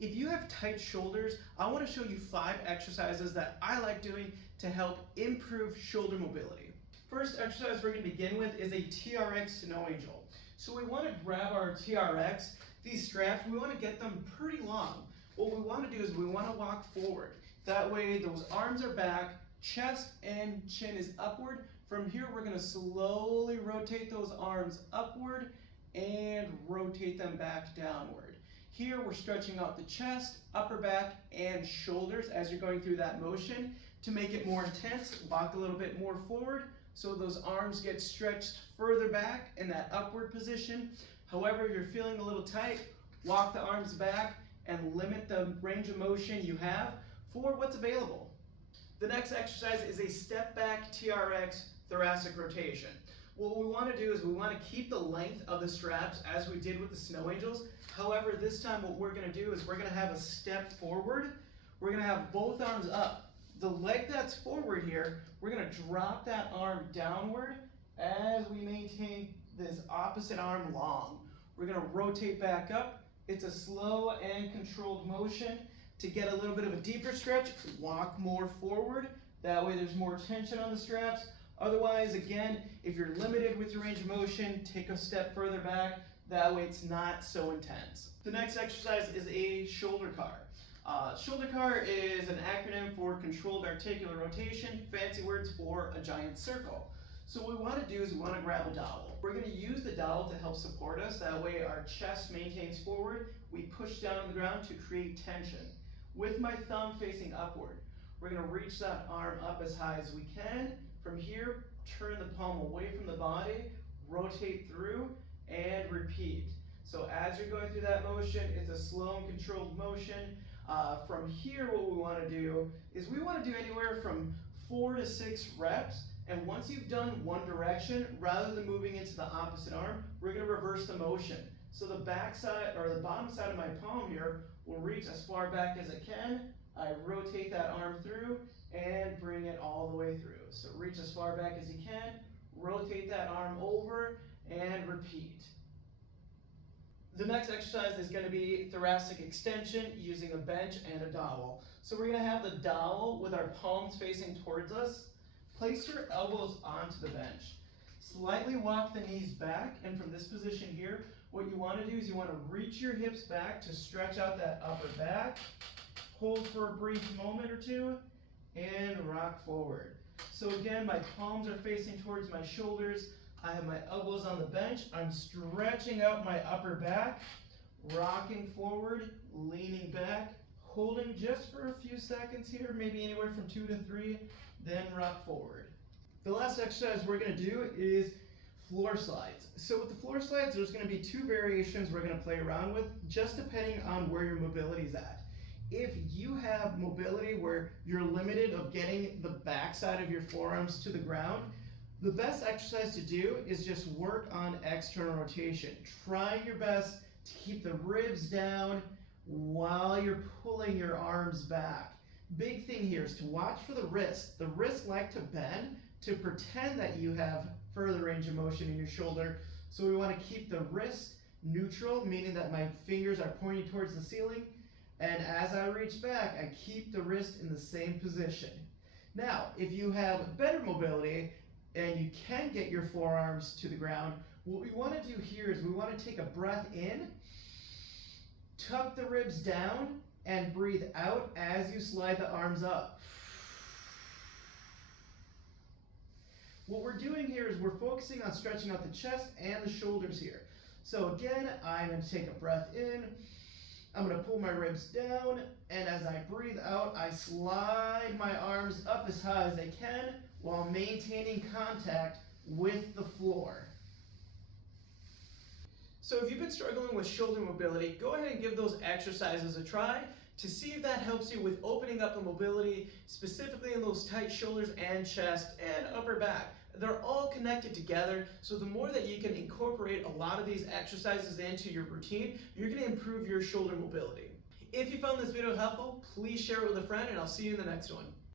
If you have tight shoulders, I want to show you 5 exercises that I like doing to help improve shoulder mobility. First exercise we're going to begin with is a TRX Snow Angel. So we want to grab our TRX, these straps, we want to get them pretty long. What we want to do is we want to walk forward. That way those arms are back, chest and chin is upward. From here we're going to slowly rotate those arms upward and rotate them back downward. Here we're stretching out the chest, upper back, and shoulders as you're going through that motion. To make it more intense, walk a little bit more forward so those arms get stretched further back in that upward position. However, if you're feeling a little tight, walk the arms back and limit the range of motion you have for what's available. The next exercise is a step back TRX thoracic rotation. What we want to do is we want to keep the length of the straps as we did with the Snow Angels. However, this time what we're going to do is we're going to have a step forward. We're going to have both arms up. The leg that's forward here, we're going to drop that arm downward as we maintain this opposite arm long. We're going to rotate back up. It's a slow and controlled motion. To get a little bit of a deeper stretch, walk more forward. That way there's more tension on the straps. Otherwise, again, if you're limited with your range of motion, take a step further back. That way it's not so intense. The next exercise is a shoulder car. Shoulder car is an acronym for controlled articular rotation, fancy words for a giant circle. So what we want to do is we want to grab a dowel. We're going to use the dowel to help support us. That way our chest maintains forward. We push down on the ground to create tension. With my thumb facing upward, we're going to reach that arm up as high as we can. From here, turn the palm away from the body, rotate through, and repeat. So as you're going through that motion, it's a slow and controlled motion. From here, what we want to do is we want to do anywhere from 4 to 6 reps. And once you've done one direction, rather than moving into the opposite arm, we're going to reverse the motion. So the back side, or the bottom side of my palm here, will reach as far back as it can. I rotate that arm through and bring it all the way through. So reach as far back as you can, rotate that arm over, and repeat. The next exercise is going to be thoracic extension using a bench and a dowel. So we're going to have the dowel with our palms facing towards us. Place your elbows onto the bench. Slightly walk the knees back, and from this position here, what you want to do is you want to reach your hips back to stretch out that upper back. Hold for a brief moment or two, and rock forward. So again, my palms are facing towards my shoulders. I have my elbows on the bench. I'm stretching out my upper back, rocking forward, leaning back, holding just for a few seconds here, maybe anywhere from 2 to 3, then rock forward. The last exercise we're going to do is floor slides. So with the floor slides, there's going to be 2 variations we're going to play around with, just depending on where your mobility is at. If you have mobility where you're limited of getting the backside of your forearms to the ground, the best exercise to do is just work on external rotation. Try your best to keep the ribs down while you're pulling your arms back. Big thing here is to watch for the wrists. The wrists like to bend to pretend that you have further range of motion in your shoulder. So we want to keep the wrist neutral, meaning that my fingers are pointing towards the ceiling. And as I reach back, I keep the wrist in the same position. Now, if you have better mobility and you can get your forearms to the ground, what we want to do here is we want to take a breath in, tuck the ribs down, and breathe out as you slide the arms up. What we're doing here is we're focusing on stretching out the chest and the shoulders here. So again, I'm going to take a breath in. I'm going to pull my ribs down, and as I breathe out, I slide my arms up as high as I can while maintaining contact with the floor. So if you've been struggling with shoulder mobility, go ahead and give those exercises a try to see if that helps you with opening up the mobility, specifically in those tight shoulders and chest and upper back. They're all connected together, so the more that you can incorporate a lot of these exercises into your routine, you're going to improve your shoulder mobility. If you found this video helpful, please share it with a friend, and I'll see you in the next one.